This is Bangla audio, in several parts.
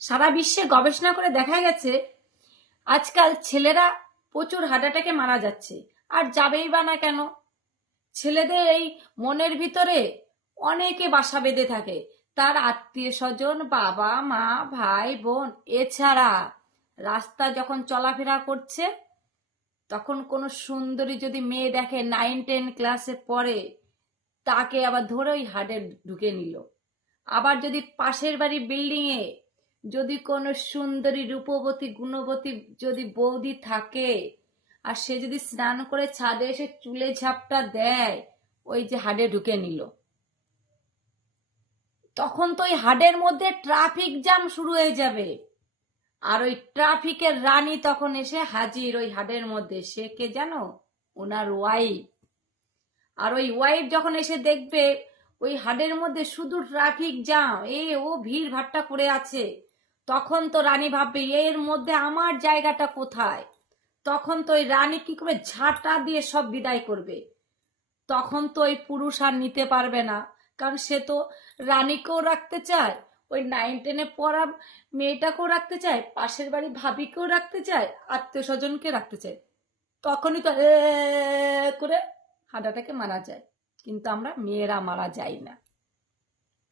সারা বিশ্বে গবেষণা করে দেখা গেছে আজকাল ছেলেরা প্রচুর হার্ট অ্যাটাকে মারা যাচ্ছে। আর যাবেই বা না কেন? ছেলেদের এই মনের ভিতরে অনেকে বাসা বেঁধে থাকে, তার আত্মীয় স্বজন, বাবা মা, ভাই বোন। এছাড়া রাস্তা যখন চলাফেরা করছে তখন কোনো সুন্দরী যদি মেয়ে দেখে 9-10 ক্লাসে পড়ে, তাকে আবার ধরে ওই হার্টে ঢুকে নিল। আবার যদি পাশের বাড়ি বিল্ডিং এ যদি কোনো সুন্দরী রূপবতী গুণবতী যদি বৌদি থাকে, আর সে যদি স্নান করে ছাদে এসে চুলে ঝাপটা দেয়, ওই যে হাড়ে ঢুকে নিল। তখন তো ওই হাড়ের মধ্যে ট্রাফিক জ্যাম শুরু হয়ে যাবে। আর ওই ট্রাফিকের রানী তখন এসে হাজির ওই হাড়ের মধ্যে। সে কে জানো? ওনার ওয়াইফ। আর ওই ওয়াইফ যখন এসে দেখবে ওই হাড়ের মধ্যে শুধু ট্রাফিক জ্যাম, ও ভিড় ভাট্টা করে আছে, তখন তো রানী ভাববে এর মধ্যে আমার জায়গাটা কোথায়। তখন তো ওই রানী কি করবে? ঝাঁটা দিয়ে সব বিদায় করবে। তখন তো ওই পুরুষ আর নিতে পারবে না, কারণ সে তো রানীকেও রাখতে চায়, ওই 9-10-এ পড়া মেয়েটাকেও রাখতে চায়, পাশের বাড়ি ভাবিকেও রাখতে চায়, আত্মীয় স্বজনকে রাখতে চায়। তখনই তো করে হাঁটাটাকে মারা যায়। কিন্তু আমরা মেয়েরা মারা যাই না,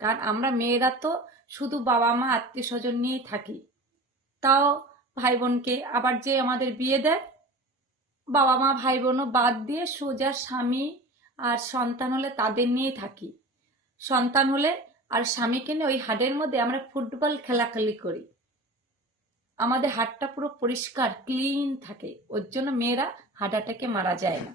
কারণ আমরা মেয়েরা তো শুধু বাবা মা আত্মীয় স্বজন নিয়েই থাকি। তাও ভাই বোনকে আবার যে আমাদের বিয়ে দেয়, বাবা মা ভাই বোনও বাদ দিয়ে সোজা স্বামী আর সন্তান হলে তাদের নিয়েই থাকি। সন্তান হলে আর স্বামীকে নিয়ে ওই হাটের মধ্যে আমরা ফুটবল খেলাখেলি করি। আমাদের হাটটা পুরো পরিষ্কার ক্লিন থাকে, ওর জন্য মেয়েরা হাঁটাটাকে মারা যায় না।